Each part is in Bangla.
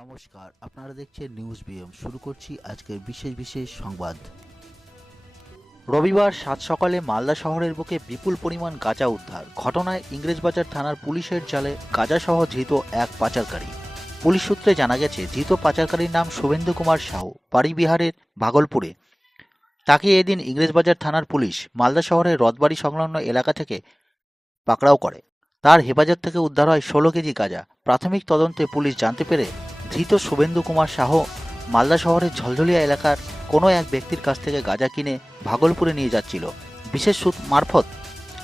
নমস্কার, আপনারা দেখছেন নিউজ বিএম। শুরু করছি আজকের বিশেষ সংবাদ। রবিবার সাত সকালে মালদা শহরের বুকে বিপুল পরিমাণ গাঁজা উদ্ধার। ঘটনায় ইংরেজবাজার থানার পুলিশের জালে গাঁজাসহ ধৃত এক পাচারকারী। পুলিশ সূত্রে জানা গেছে, ধৃত পাচারকারীর নাম শুভেন্দু কুমার সাহু, বাড়ি বিহারের ভাগলপুরে। তাকে এদিন ইংরেজবাজার থানার পুলিশ মালদা শহরের রথবাড়ি সংলগ্ন এলাকা থেকে পাকড়াও করে। তার হেফাজত থেকে উদ্ধার হয় 16 কেজি গাঁজা। প্রাথমিক তদন্তে পুলিশ জানতে পেরে ধৃত শুভেন্দু কুমার সাহু মালদা শহরের ঝলঝলিয়া এলাকার কোনো এক ব্যক্তির কাছ থেকে গাঁজা কিনে ভাগলপুরে নিয়ে যাচ্ছিল। বিশেষ সূত্র মারফত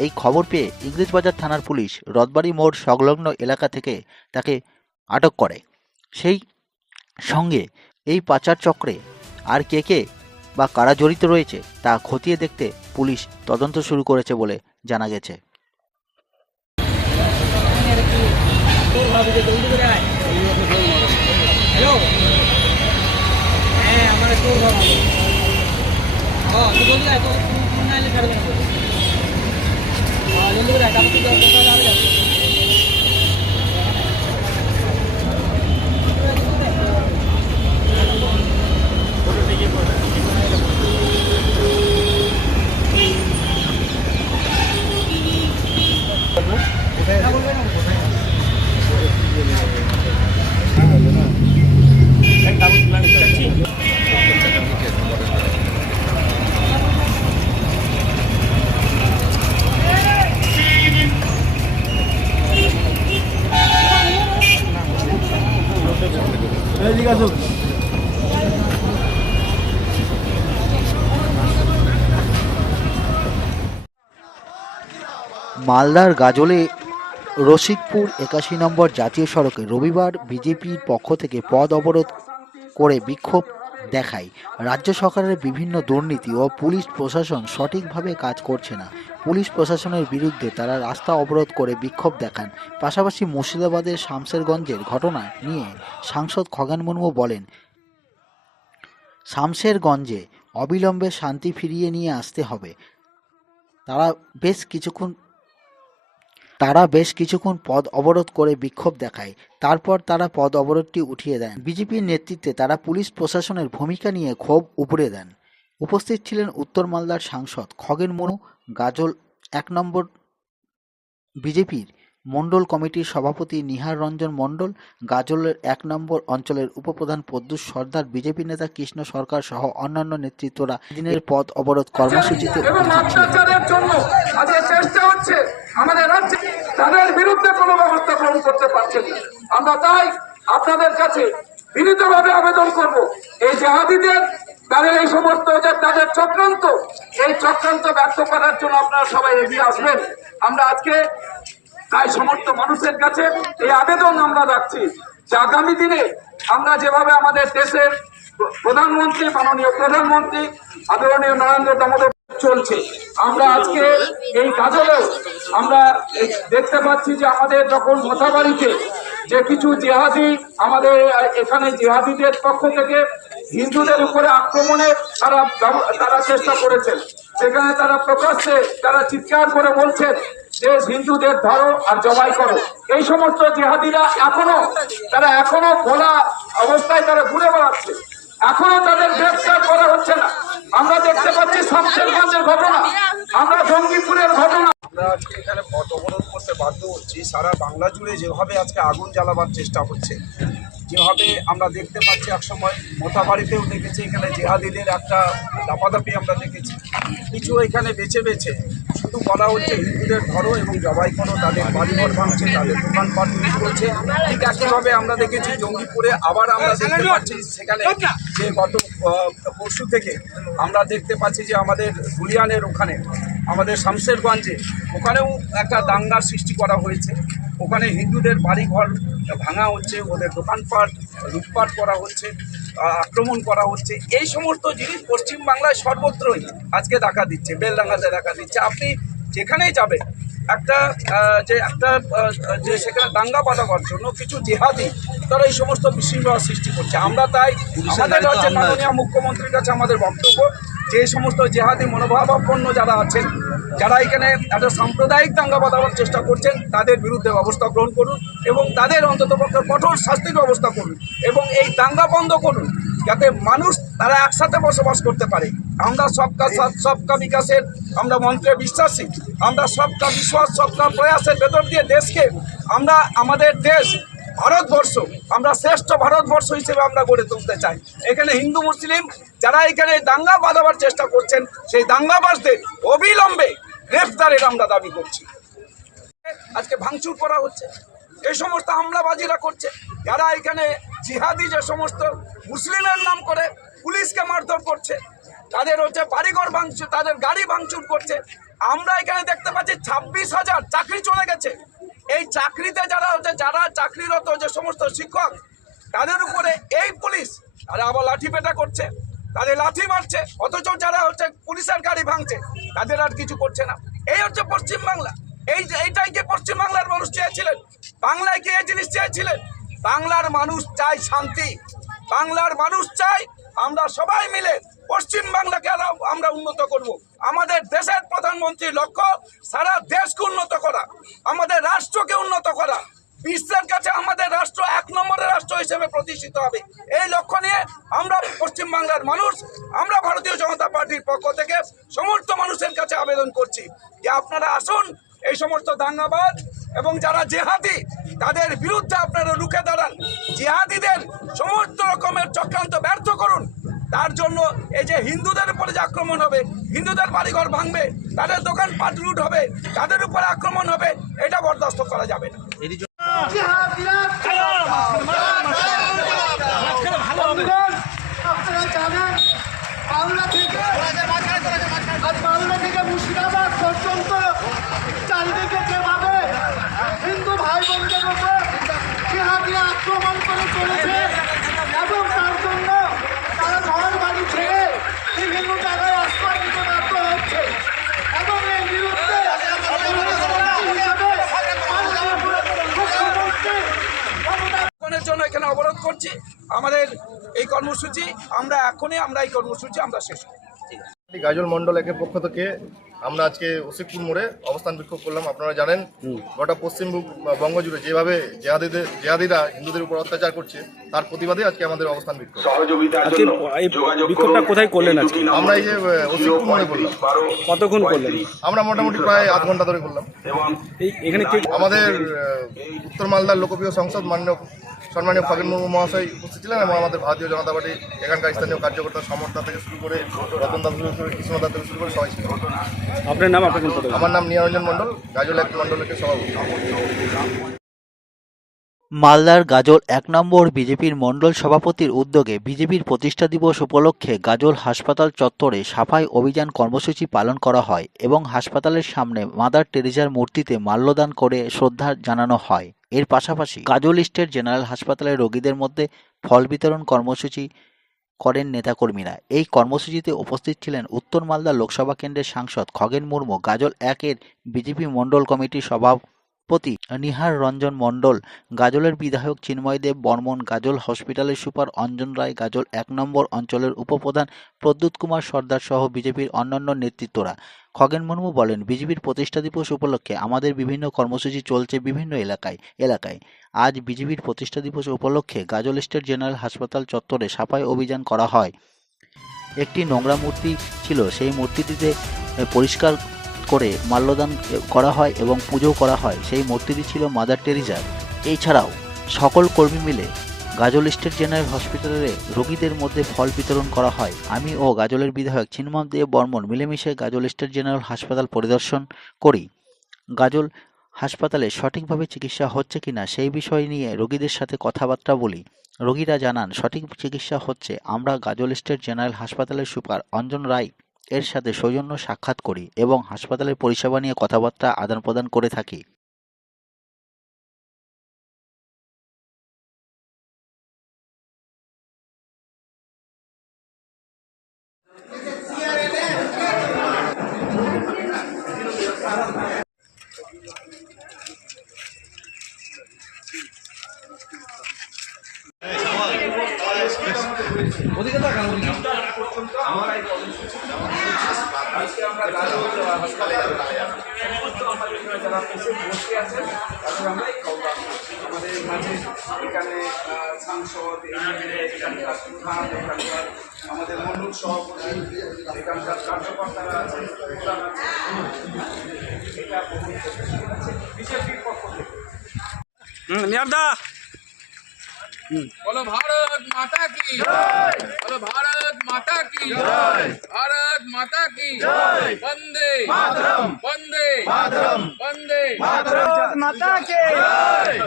এই খবর পেয়ে ইংরেজবাজার থানার পুলিশ রথবাড়ি মোড় সংলগ্ন এলাকা থেকে তাকে আটক করে। সেই সঙ্গে এই পাচার চক্রে আর কে বা কারা জড়িত রয়েছে তা খতিয়ে দেখতে পুলিশ তদন্ত শুরু করেছে বলে জানা গেছে। হ্যালো, হ্যাঁ আমার একটু জলদি আয়, তো না এলে ছাড়বে না। জলদি করে আয়, তারপর তুই যাবে। মালদার গাজলে রশিদপুর 81 নম্বর জাতীয় সড়কে রবিবার বিজেপির পক্ষ থেকে পথ অবরোধ করে বিক্ষোভ দেখায়। রাজ্য সরকারের বিভিন্ন দুর্নীতি ও পুলিশ প্রশাসন সঠিকভাবে কাজ করছে না। পুলিশ প্রশাসনের বিরুদ্ধে তারা রাস্তা অবরোধ করে বিক্ষোভ দেখান। পাশাপাশি মুর্শিদাবাদের শামশেরগঞ্জের ঘটনা নিয়ে সাংসদ খগেন মুর্মু বলেন, শামশেরগঞ্জে অবিলম্বে শান্তি ফিরিয়ে নিয়ে আসতে হবে। তারা বেশ কিছুক্ষণ পথ অবরোধ করে বিক্ষোভ দেখায়। তারপর তারা পথ অবরোধটি উঠিয়ে দেন। বিজেপির নেতৃত্বে তারা পুলিশ প্রশাসনের ভূমিকা নিয়ে ক্ষোভ উপড়ে দেন। উপস্থিত ছিলেন উত্তর মালদার সাংসদ খগেন মুর্মু, গাজল 1 নম্বর বিজেপির মণ্ডল কমিটির সভাপতি নিহার রঞ্জন মণ্ডল, গাজলের 1 নম্বর অঞ্চলের উপপ্রধান প্রদ্যুৎ সর্দার, বিজেপি নেতা কৃষ্ণ সরকার সহ অন্যান্য নেতৃত্বরা দিনের পথ অবরোধ কর্মসূচিতে উপস্থিত ছিলেন। আমাদের রাজ্যে তাদের বিরুদ্ধে কোনো ব্যবস্থা গ্রহণ করতে পারছেন না। আমরা তাই আপনাদের কাছে বিনীতভাবে আবেদন করব, এই জেহাদিদের তাদের এই সমস্ত তাদের চক্রান্ত, এই চক্রান্ত ব্যর্থ করার জন্য আপনারা সবাই এগিয়ে আসবেন। আমরা আজকে তাই সমস্ত মানুষের কাছে এই আবেদন আমরা রাখছি যে আগামী দিনে আমরা যেভাবে আমাদের দেশের প্রধানমন্ত্রী, মাননীয় প্রধানমন্ত্রী আদরণীয় নরেন্দ্র দামোদর চলছে, আমরা আজকে এই গাজলেও আমরা দেখতে পাচ্ছি যে আমাদের যখন মোথাবাড়িতে যে কিছু জেহাদি আমাদের এখানে জেহাদিদের পক্ষ থেকে হিন্দুদের উপরে আক্রমণের তারা চেষ্টা করেছেন, সেখানে তারা প্রকাশ্যে তারা চিৎকার করে বলছেন যে হিন্দুদের ধরো আর জবাই করো। এই সমস্ত জেহাদিরা এখনো খোলা অবস্থায় তারা ঘুরে বেড়াচ্ছে, এখনো তাদের গ্রেফতার করা হচ্ছে না। আমরা দেখতে পাচ্ছি শামশেরগঞ্জের ঘটনা, আমরা জঙ্গিপুরের ঘটনা। আমরা আজকে এখানে পথ অবরোধ করতে বাধ্য হচ্ছি। সারা বাংলা জুড়ে যেভাবে আজকে আগুন জ্বালাবার চেষ্টা হচ্ছে, যেভাবে আমরা দেখতে পাচ্ছি, একসময় মোথাবাড়িতেও দেখেছি এখানে জেহাদিদের একটা দাপাদাপি আমরা দেখেছি। কিছু এখানে বেছে শুধু বলা হচ্ছে হিন্দুদের ধরো এবং জবাই করো, তাদের বাড়িঘর ভাঙছে, তাদের দোকানপাট লুট করছে। ঠিক একইভাবে আমরা দেখেছি জঙ্গিপুরে, আবার আমরা দেখতে পাচ্ছি সেখানে যে গত পরশু থেকে আমরা দেখতে পাচ্ছি যে আমাদের ধুলিয়ানের ওখানে, আমাদের শামশেরগঞ্জে ওখানেও একটা দাঙ্গার সৃষ্টি করা হয়েছে। ওখানে হিন্দুদের বাড়িঘর ভাঙা হচ্ছে, ওদের দোকানপাট লুটপাট করা হচ্ছে, আক্রমণ করা হচ্ছে। এই সমস্ত জিনিস পশ্চিমবাংলায় সর্বত্রই আজকে দেখা দিচ্ছে, বেলডাঙ্গাতে দেখা দিচ্ছে। আপনি যেখানেই যাবেন যে সেখানে দাঙ্গা বাঁধাবার জন্য কিছু জেহাদি তারা এই সমস্ত বিশৃঙ্খলা সৃষ্টি করছে। আমরা তাই আমাদের রাজ্যের মাননীয় মুখ্যমন্ত্রীর কাছে আমাদের বক্তব্য যে সমস্ত জেহাদি মনোভাবাপন্ন যারা আছেন, যারা এখানে একটা সাম্প্রদায়িক দাঙ্গা বাঁধাবার চেষ্টা করছেন, তাদের বিরুদ্ধে ব্যবস্থা গ্রহণ করুন এবং তাদের অন্ততপক্ষে কঠোর শাস্তির ব্যবস্থা করুন এবং এই দাঙ্গা বন্ধ করুন, যাতে মানুষ তারা একসাথে বসবাস করতে পারে। আমরা সবকা সাথ সবকা বিকাশের আমরা মন্ত্রে বিশ্বাসী। আমরা সবকা বিশ্বাস সবকা প্রয়াসের ভেতর দিয়ে দেশকে আমরা আমাদের দেশ ভারতবর্ষ আমরা শ্রেষ্ঠ ভারতবর্ষ হিসেবে আমরা গড়ে তুলতে চাই। এখানে হিন্দু মুসলিম যারা এখানে দাঙ্গা বাঁধাবার চেষ্টা করছেন, সেই দাঙ্গাবাজদের অবিলম্বে গ্রেফতারের আমরা দাবি করছি। আজকে ভাঙচুর করা হচ্ছে, এই সমস্ত হামলাবাজিরা করছে, যারা এখানে জিহাদি যে সমস্ত মুসলিমের নাম করে পুলিশকে মারধর করছে, তাদের হচ্ছে বাড়িঘর ভাঙচুর, তাদের গাড়ি ভাঙচুর করছে। আমরা এখানে দেখতে পাচ্ছি 26,000 চাকরি চলে গেছে। এই চাকরিতে যারা চাকরিরত যে সমস্ত শিক্ষক, তাদের উপরে এই পুলিশ তারা আবার লাঠি পেটা করছে, তাদের লাঠি মারছে, অথচ যারা হচ্ছে পুলিশের গাড়ি ভাঙছে তাদের আর কিছু করছে না। এই হচ্ছে পশ্চিমবাংলা। এইটাই কি পশ্চিমবাংলার মানুষ চেয়েছিলেন? বাংলায় কি এই জিনিস চেয়েছিলেন? বাংলার মানুষ চায় শান্তি, বাংলার মানুষ চায় আমরা সবাই মিলে পশ্চিমবাংলাকে আমরা উন্নত করব। আমাদের দেশের প্রধানমন্ত্রীর লক্ষ্য সারা দেশকে উন্নত করা, আমাদের রাষ্ট্রকে উন্নত করা, বিশ্বের কাছে আমাদের রাষ্ট্র 1 নম্বরের রাষ্ট্র হিসেবে প্রতিষ্ঠিত হবে। এই লক্ষ্য নিয়ে আমরা পশ্চিমবাংলার মানুষ, আমরা ভারতীয় জনতা পার্টির পক্ষ থেকে সমস্ত মানুষের কাছে আবেদন করছি যে আপনারা আসুন, এই সমস্ত দাঙ্গাবাজ এবং যারা জেহাদি তাদের বিরুদ্ধে আপনারা রুখে দাঁড়ান, জিহাদিদের সমস্ত রকমের চক্রান্ত ব্যর্থ করুন। তার জন্য এই যে হিন্দুদের উপরে যে আক্রমণ হবে, হিন্দুদের বাড়িঘর ভাঙবে, তাদের দোকানপাট লুট হবে, তাদের উপরে আক্রমণ হবে, এটা বরদাস্ত করা যাবে না। আপনারা জানেন বাংলা থেকে মুর্শিদাবাদ পর্যন্ত চারিদিকে যেভাবে হিন্দু ভাই বোনদের উপর জিহাদিরা আক্রমণ করে চলেছে এবং তার জন্য তারা ঘর বাড়ি ছেড়ে বিভিন্ন জায়গায় আশ্রয় নিতে বাধ্য হচ্ছে এবং এর বিরুদ্ধে জন্য এখানে অবরোধ করছি। আমাদের এই কর্মসূচি আমরা এই কর্মসূচি আমরা শেষ করি। গাজল মন্ডল একের পক্ষ থেকে আমরা আজকে ওসিকপুর মোড়ে অবস্থান বিক্ষোভ করলাম। আপনারা জানেন গোটা পশ্চিমবঙ্গ জুড়ে যেভাবে জেহাদিরা হিন্দুদের উপর অত্যাচার করছে, তার প্রতিবাদে আজকে আমাদের অবস্থান বিক্ষোভ। বিক্ষোভটা কোথায় করলেন আজকে? আমরা এই যে ওসিকপুর মোড়ে করলাম। কতক্ষণ করলেন? আমরা মোটামুটি প্রায় আধ ঘন্টা ধরে করলাম। এখানে আমাদের উত্তর মালদার লোকপ্রিয় সংসদ সম্মানীয় খগেন মুর্মু মহাশয় উপস্থিত ছিলেন এবং আমাদের ভারতীয় জনতা পার্টি এখানকার স্থানীয় কার্যকর্তা সমর্থা থেকে শুরু করে রতন দাস থেকে শুরু করে কৃষ্ণদা থেকে শুরু করে সবাই ছিল। আপনার নাম? আমার নাম নিরঞ্জন মণ্ডল, গাজল 1 মণ্ডলের সভাপতি। মালদার গাজল 1 নম্বর বিজেপির মণ্ডল সভাপতির উদ্যোগে বিজেপির প্রতিষ্ঠা দিবস উপলক্ষে গাজল হাসপাতাল চত্বরে সাফাই অভিযান কর্মসূচি পালন করা হয় এবং হাসপাতালের সামনে মাদার টেরেজার মূর্তিতে মাল্যদান করে শ্রদ্ধা জানানো হয়। এর পাশাপাশি গাজল স্টেট জেনারেল হাসপাতালের রোগীদের মধ্যে ফল বিতরণ কর্মসূচি করেন নেতাকর্মীরা। এই কর্মসূচিতে উপস্থিত ছিলেন উত্তর মালদা লোকসভা কেন্দ্রের সাংসদ খগেন মুর্মু, গাজল 1-এর বিজেপি মণ্ডল কমিটির সভাপতি নিহার রঞ্জন মণ্ডল, গাজলের বিধায়ক চিন্ময় দেব বর্মন, গাজল হসপিটালের সুপার অঞ্জন রায়, গাজল 1 নম্বর অঞ্চলের উপপ্রধান প্রদ্যুৎ কুমার সর্দার সহ বিজেপির অন্যান্য নেতৃত্বরা। খগেন মুর্মু বলেন, বিজেপির প্রতিষ্ঠা দিবস উপলক্ষে আমাদের বিভিন্ন কর্মসূচি চলছে বিভিন্ন এলাকায়। আজ বিজেপির প্রতিষ্ঠা দিবস উপলক্ষে গাজল স্টেট জেনারেল হাসপাতাল চত্বরে সাফাই অভিযান করা হয়। একটি নোংরা মূর্তি ছিল, সেই মূর্তিটিতে পরিষ্কার করে মাল্যদান করা হয় এবং পুজো করা হয়। সেই মূর্তিটি ছিল মাদার টেরেজার। এছাড়াও সকল কর্মী মিলে গাজল স্টেট জেনারেল হসপিটালে রোগীদের মধ্যে ফল বিতরণ করা হয়। আমি ও গাজলের বিধায়ক চিন্ময় দেব বর্মন মিলেমিশে গাজল স্টেট জেনারেল হাসপাতাল পরিদর্শন করি। গাজল হাসপাতালে সঠিকভাবে চিকিৎসা হচ্ছে কিনা সেই বিষয় নিয়ে রোগীদের সাথে কথাবার্তা বলি। রোগীরা জানান সঠিক চিকিৎসা হচ্ছে। আমরা গাজল স্টেট জেনারেল হাসপাতালের সুপার অঞ্জন রায় এর সাথে সৌজন্য সাক্ষাৎ করি এবং হাসপাতালের পরিষেবা নিয়ে কথাবার্তা আদান প্রদান করে থাকি। ওদিকে তাকান, ওদিকে। আমরা এই কর্মসূচি আজকে আমরা গাজল হাসপাতালে সমস্ত আমাদের এখানে যারা পেশেন্ট বসে আছেন তাদের আমরা এই খবর আমাদের মাঝে এখানে সাংসদ এমএলএ এখানকার প্রধান এখানকার আমাদের মন্ডল সভাপতি এখানকার কার্যকর্তারা আছেন প্রধান আছে এটা বিজেপির পক্ষ থেকে নিয়ারদা बोलो भारत माता की जय। बोलो भारत माता की जय। भारत माता की जय। वंदे मातरम वंदे मातरम वंदे भारत माता के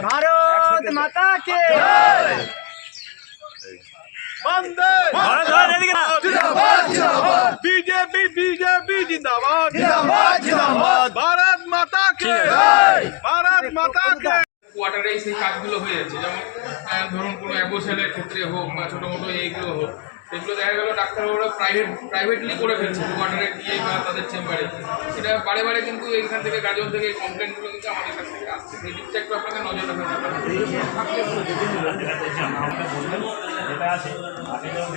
भारत माता के वंदे जिंदाबाद जिंदाबाद बीजेपी बीजेपी जिंदाबाद जिंदाबाद जिंदाबाद भारत माता के भारत माता के কোয়ার্টারেই সেই কাজগুলো হয়ে যাচ্ছে, যেমন ধরুন কোনো অ্যাবোসেলের ক্ষেত্রে হোক বা ছোটো মোটো এইগুলো হোক, সেগুলো দেখা গেলো ডাক্তারবাবুরা প্রাইভেটলি করে ফেলছে কোয়ার্টারে গিয়ে বা তাদের চেম্বারে। সেটা বারে বারে কিন্তু এইখান থেকে গাজল থেকে এই কমপ্লেনগুলো কিন্তু আমাদের কাছ থেকে আসছে। সেই দিকটা একটু আপনাকে নজর রাখা দরকার। যেটা আছে আগে যেমন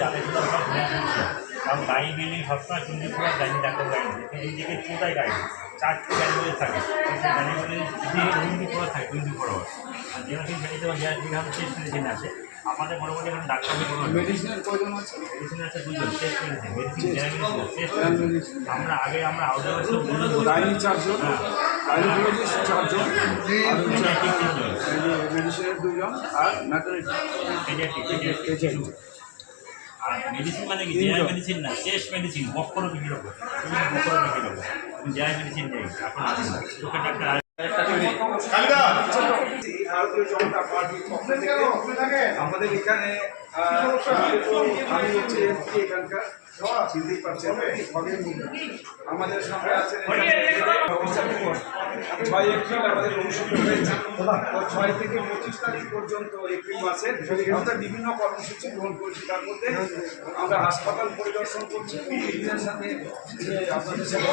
কারণ গাড়ি গেলে সবসময় 24 গাড়ি ডাক্তার গাড়ি এই দিকে কোথায় গাড়ি 4টি গাড়ি থাকে, সেই গাড়িগুলি যদি 24 থাকে 24 আওয়ার্স। আর যেরকম মেডিসিন যেখানে শেষ মেডিসিন আছে আমাদের মোটামুটি এখন ডাক্তার মেডিসিনের প্রয়োজন আছে মেডিসিন আছে 2জন শেষ মেডিসিন শেষ মেডিসিন। আমরা আউটডোর গাড়ি 4 জন গাইনোকোলজিস্ট 4 জন মেডিসিনের 2 জন আর ম্যাটারনিটি আর মেডিসিন মানে কি জেআই মেডিসিন না, শেষ মেডিসিন বক্করও বিক্রি হবে, বক্করও বিক্রি হবে, জেআই মেডিসিন নেই এখন চোখের ডাক্তার। ভারতীয় জনতা পার্টির পক্ষ থেকে আমাদের এখানে আমি হচ্ছে এমপি এখানকার, চিনতেই পারছেন আমাদের সঙ্গে আছেন 6 এপ্রিল আমাদের অনুষ্ঠিত হয়েছে। 6 থেকে 25 তারিখ পর্যন্ত এপ্রিল মাসে আমরা বিভিন্ন কর্মসূচি গ্রহণ করছি। তার মধ্যে আমরা হাসপাতাল পরিদর্শন করছি, রোগীদের সাথে আপনাদের সাথে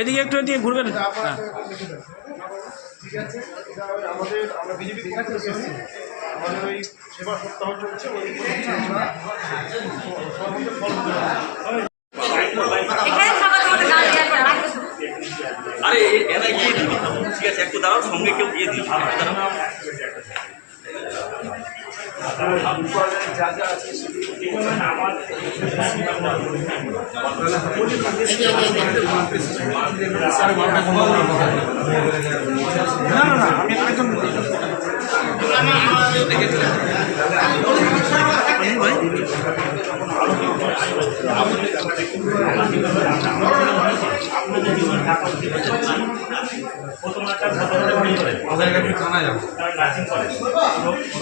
এদিকে একটু এদিকে ঘুরবেন। ঠিক আছে, এটা আমরা বিজেপি থেকে এসেছি, আমাদের ওই সেবা সপ্তাহ চলছে, ওই আরে এরা গিয়ে দিবি, ঠিক আছে একটু দাঁড়াও, সঙ্গে কেউ দিয়ে দিবি। যা যা আছে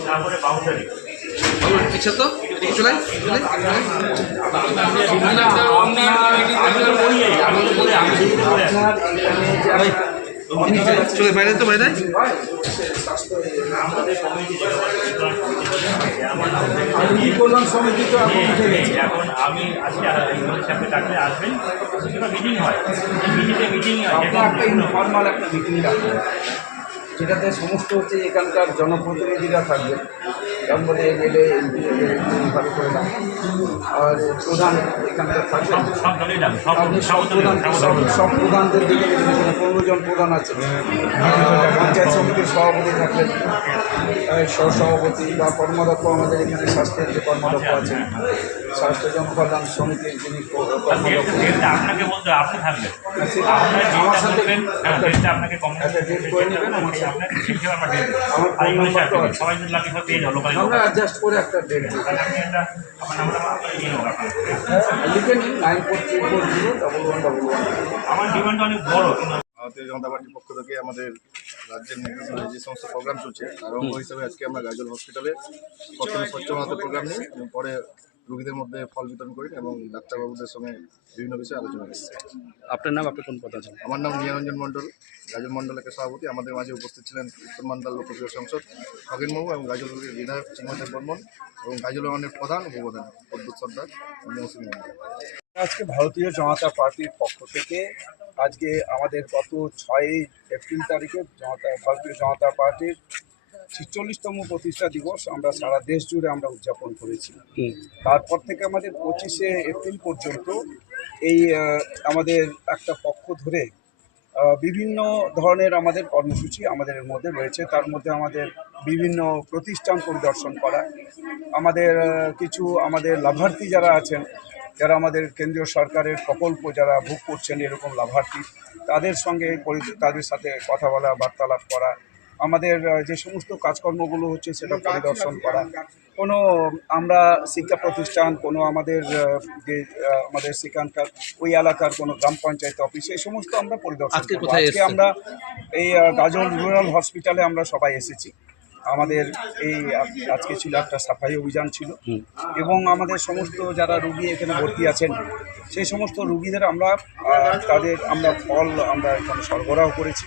তারপরে বাউন্ডারি চলে বাইরে তো বাইরে এখন আমি আজকে সাথে ডাকলে আসবেন, মিটিং হয়, মিটিং একটা ইনফর্মাল একটা মিটিং রাখবেন, যেটাতে সমস্ত হচ্ছে এখানকার জনপ্রতিনিধিরা থাকবেন, যেমন বলে এমএলএ এমপিভাবে করে না, আর প্রধান এখানকার থাকবেন, সব দলেই ডাক, সব প্রধানদের দিকে 15 জন প্রধান আছে, পঞ্চায়েত সমিতির সভাপতি থাকবেন, সহসভাপতি বা কর্মাধ্যক্ষ, আমাদের এখানে স্বাস্থ্যের যে কর্মাধ্যক্ষ আছেন, স্বাস্থ্য জনকল্যাণ সমিতির যিনি কর্মাধ্যক্ষ, আপনাকে বলতে আপনি থাকবেন, আমার সাথে আপনাকে একটা ডেট করে নেবেন, আমার সাথে আমার সবাই যদি লাগে পেয়ে যাও লোকাল, আমরা অ্যাডজাস্ট করে একটা ডেট আপনি একটা আমার নাম্বার নিয়ে নেবো, লিখে নিন 94340111। আমার ডিমান্ডটা অনেক বড়। ভারতীয় জনতা পার্টির পক্ষ থেকে আমাদের রাজ্যের নির্বাচনে যে সমস্ত প্রোগ্রাম চলছে তার অঙ্গ হিসাবে আজকে আমরা গাজল হসপিটালে প্রথমে স্বচ্ছ ভারতের প্রোগ্রাম নিই এবং পরে রোগীদের মধ্যে ফল বিতরণ করি এবং ডাক্তারবাবুদের সঙ্গে বিভিন্ন বিষয়ে আলোচনা করি। আপনার নাম, আপনি কোন পদ আছেন? আমার নাম নিরঞ্জন মণ্ডল, গাজল মণ্ডলের সভাপতি। আমাদের মাঝে উপস্থিত ছিলেন উত্তর মান্দাল লোকপ্রিয় সংসদ খগেনবাবু এবং গাজলের বিধায়ক চিন্ময় বর্মন এবং গাজল ওয়ানের প্রধান উপপ্রধান অদ্ভুত সর্দার মৌসুমী মণ্ডল। আজকে ভারতীয় জনতা পার্টির পক্ষ থেকে আজকে আমাদের গত 6 এপ্রিল তারিখে ভারতীয় জনতা পার্টির 46তম প্রতিষ্ঠা দিবস আমরা সারা দেশ জুড়ে আমরা উদযাপন করেছি। তারপর থেকে আমাদের 25শে এপ্রিল পর্যন্ত এই আমাদের একটা পক্ষ ধরে বিভিন্ন ধরনের আমাদের কর্মসূচি আমাদের এর মধ্যে রয়েছে। তার মধ্যে আমাদের বিভিন্ন প্রতিষ্ঠান পরিদর্শন করা, আমাদের কিছু আমাদের লাভার্থী যারা আছেন, যারা আমাদের কেন্দ্রীয় সরকারের প্রকল্প যারা ভোগ করছেন এরকম লাভার্থী, তাদের সঙ্গে তাদের সাথে কথা বলা, বার্তালাপ করা, আমাদের যে সমস্ত কাজকর্মগুলো হচ্ছে সেটা পরিদর্শন করা। কোনো আমরা শিক্ষা প্রতিষ্ঠান, কোনো আমাদের যে আমাদের সেখানকার ওই এলাকার কোনো গ্রাম পঞ্চায়েত অফিস, এই সমস্ত আমরা পরিদর্শন করব। আজকে আমরা এই গাজল রুরাল হসপিটালে আমরা সবাই এসেছি। আমাদের এই আজকে ছিল একটা সাফাই অভিযান ছিল, এবং আমাদের সমস্ত যারা রুগী এখানে ভর্তি আছেন সেই সমস্ত রুগীদের আমরা ফল আমরা এখানে সরবরাহ করেছি।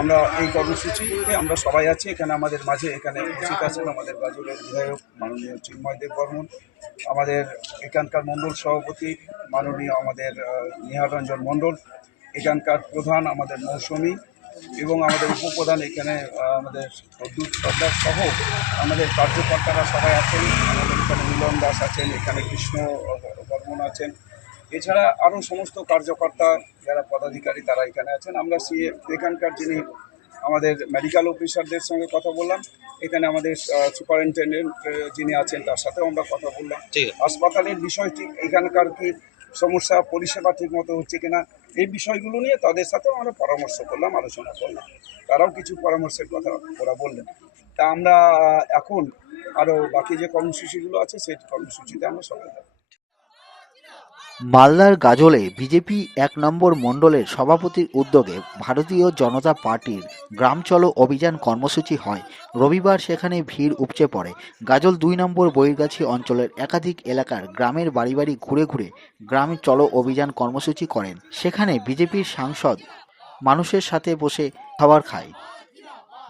আমরা এই কর্মসূচিতে আমরা সবাই আছি। এখানে আমাদের মাঝে এখানে উপস্থিত আছেন আমাদের গাজলের বিধায়ক মাননীয় চিন্ময় দেব বর্মন, আমাদের এখানকার মণ্ডল সভাপতি মাননীয় আমাদের নিহার রঞ্জন মণ্ডল, এখানকার প্রধান আমাদের মৌসুমী, এবং আমাদের উপপ্রধান এখানে আমাদের প্রদ্যুৎ সর্দার সহ আমাদের কার্যকর্তারা সবাই আছেন। আমাদের এখানে মিলন দাস আছেন, এখানে কৃষ্ণ বর্মন আছেন, এছাড়া আরও সমস্ত কার্যকর্তা যারা পদাধিকারী তারা এখানে আছেন। আমরা এখানকার যিনি আমাদের মেডিকেল অফিসারদের সঙ্গে কথা বললাম, এখানে আমাদের সুপারিনটেন্ডেন্ট যিনি আছেন তার সাথেও আমরা কথা বললাম। হাসপাতালের বিষয়টি এখানকার কি সমস্যা, পরিষেবা ঠিকমতো হচ্ছে কিনা, এই বিষয়গুলো নিয়ে তাদের সাথেও আমরা পরামর্শ করলাম, আলোচনা করলাম। তারাও কিছু পরামর্শের কথা ওরা বললেন। তা আমরা এখন আরও বাকি যে কর্মসূচিগুলো আছে সেই কর্মসূচিতে আমরা সবাই যাব। মালদার গাজলে বিজেপি 1 নম্বর মণ্ডলের সভাপতির উদ্যোগে ভারতীয় জনতা পার্টির গ্রাম চলো অভিযান কর্মসূচি হয়। রবিবার সেখানে ভিড় উপচে পড়ে। গাজল 2 নম্বর বৈরগাছি অঞ্চলের একাধিক এলাকার গ্রামের বাড়ি বাড়ি ঘুরে ঘুরে গ্রাম চলো অভিযান কর্মসূচি করেন। সেখানে বিজেপির সাংসদ মানুষের সাথে বসে খাবার খায়।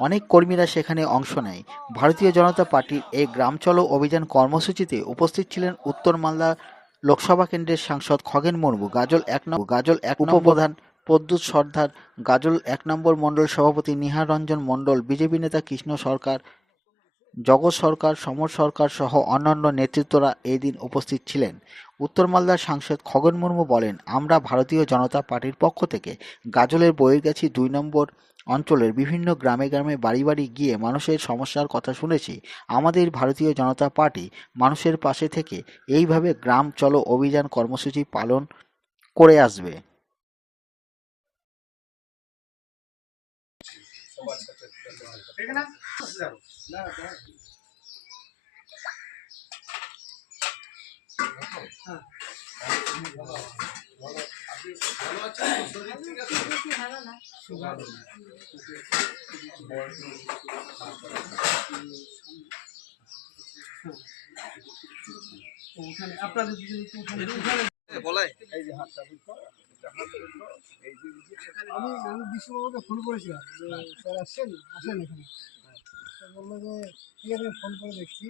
অনেক কর্মীরা সেখানে অংশ নেয়। ভারতীয় জনতা পার্টির এই গ্রাম চলো অভিযান কর্মসূচিতে উপস্থিত ছিলেন উত্তর মালদা লোকসভা কেন্দ্রের সাংসদ খগেন মুর্মু, গাজল 1 উপপ্রধান প্রদ্যুৎ সর্দার, গাজল 1 নম্বর মণ্ডল সভাপতি নিহার রঞ্জন মণ্ডল, বিজেপি নেতা কৃষ্ণ সরকার, জগৎ সরকার, সমর সরকার সহ অন্যান্য নেতৃত্বরা এই দিন উপস্থিত ছিলেন। উত্তর মালদার সাংসদ খগেন মুর্মু বলেন, আমরা ভারতীয় জনতা পার্টির পক্ষ থেকে গাজলের বৈরগাছি 2 নম্বর অঞ্চলের বিভিন্ন গ্রামে গ্রামে বাড়ি বাড়ি গিয়ে মানুষের সমস্যার কথা শুনেছি। আমাদের ভারতীয় জনতা পার্টি মানুষের পাশে থেকে এইভাবে গ্রাম চলো অভিযান কর্মসূচি পালন করে আসবে। আমি বিশ্ববাবুকে ফোন করেছিলাম যে স্যার আসেন এখানে, তো বললো যে ঠিক আছে ফোন করে দেখছি।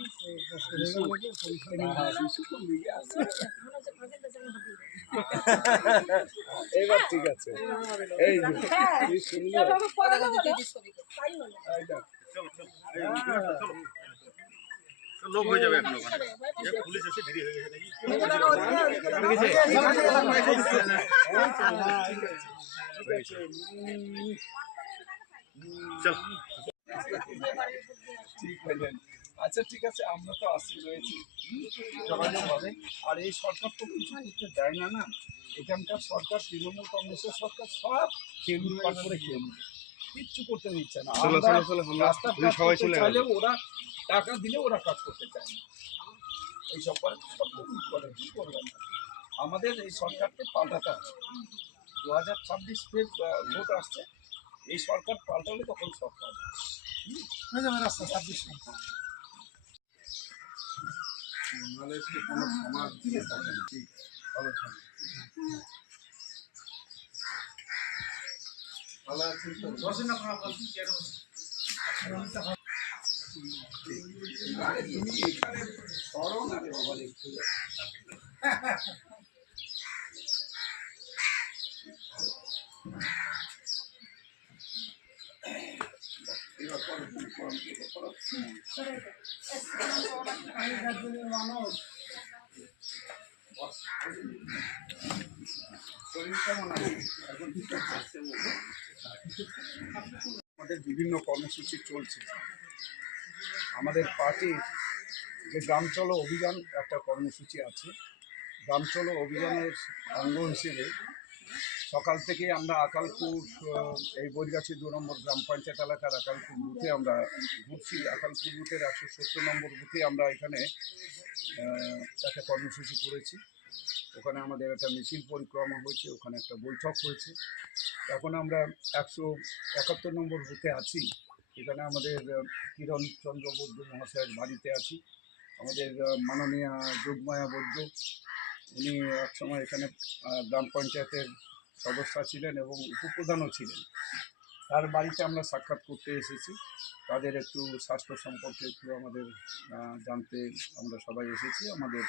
এইবার ঠিক আছে। এই লোক হয়ে যাবে এখন ওখানে, পুলিশ এসে দেরি হয়ে গেছে নাকি? আচ্ছা ঠিক আছে, আমরা তো আসি রয়েছি, যোগাযোগ হবে। আর এই সরকার তো কিছু করতে দেয় না। না, এখানকার সরকার তৃণমূল কংগ্রেসের সরকার সব খেয়ে লুটপাট করে খেয়ে নিচ্ছে, কিচ্ছু করতে দিচ্ছে না। রাস্তার কাজ করতে চাইলেও ওরা টাকা দিলে ওরা কাজ করতে চায় না। এইসব করে করে কি করবেন? আমাদের এই সরকারকে পাল্টাতে হবে। 2026 ভোট আসছে, এই সরকার পাল্টালে তখন সরকার হয়ে যাবে রাস্তা 26 নাহলে কোনো সমাজ দিয়ে থাকে না। ঠিক আলোচনা ভালো আছেন তো? বসেন আপনারা, বসেন, চেয়ারে বসেন। তুমি এখানে সরো না রে বাবা, একটু এবার আমাদের বিভিন্ন কর্মসূচি চলছে। আমাদের পার্টির যে গ্রাম চলো অভিযান একটা কর্মসূচি আছে। গ্রাম চলো অভিযানের অঙ্গ হিসেবে সকাল থেকে আমরা আকালপুর এই বৈরগাছি 2 নম্বর গ্রাম পঞ্চায়েত এলাকার আকালপুর বুথে আমরা ঘুরছি। আকালপুর বুথের 170 নম্বর বুথে আমরা এখানে একটা কর্মসূচি করেছি। ওখানে আমাদের একটা মিছিল পরিক্রমা হয়েছে, ওখানে একটা বৈঠক হয়েছে। এখন আমরা 171 নম্বর বুথে আছি। এখানে আমাদের কিরণ চন্দ্র বৈদ্য মহাশয়ের বাড়িতে আছি। আমাদের মাননীয় যোগমায়া বৈদ্য, উনি একসময় এখানে গ্রাম পঞ্চায়েতের সদস্য ছিলেন এবং উপপ্রধানও ছিলেন। তার বাড়িতে আমরা সাক্ষাৎ করতে এসেছি। তাদের একটু স্বাস্থ্য সম্পর্কে একটু আমাদের জানতে আমরা সবাই এসেছি। আমাদের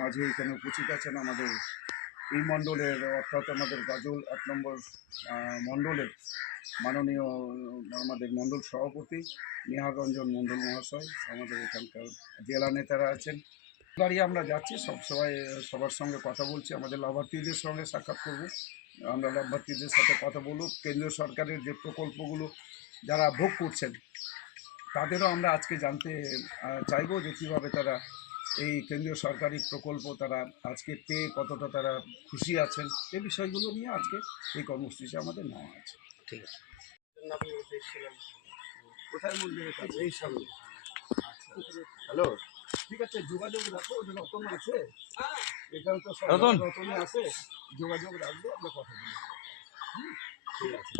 মাঝে এখানে উপস্থিত আছেন আমাদের এই মণ্ডলের, অর্থাৎ আমাদের গাজল 1 নম্বর মণ্ডলের মাননীয় আমাদের মণ্ডল সভাপতি নিহার রঞ্জন মণ্ডল মহাশয়, আমাদের এখানকার জেলা নেতারা আছেন। বাড়ি আমরা যাচ্ছি, সবার সঙ্গে কথা বলছি। আমাদের লাভার্থীদের সঙ্গে সাক্ষাৎ করব। আমরা লাভার্থীদের সাথে কথা বলব। কেন্দ্রীয় সরকারের যে প্রকল্পগুলো যারা ভোগ করছেন তাদেরও আমরা আজকে জানতে চাইবো যে কীভাবে তারা এই কেন্দ্রীয় সরকারি প্রকল্প তারা আজকে পেয়ে কতটা তারা খুশি আছেন, এই বিষয়গুলো নিয়ে আজকে এই কর্মসূচি আমাদের নেওয়া আছে। ঠিক আছে। কোথায় মন্দিরের কাছে? এই সামনে। হ্যালো, ঠিক আছে, যোগাযোগ রাখো। রতন আছে এখানে, তো রতনই আছে, যোগাযোগ রাখবো, আমরা কথা বলবো। ঠিক আছে।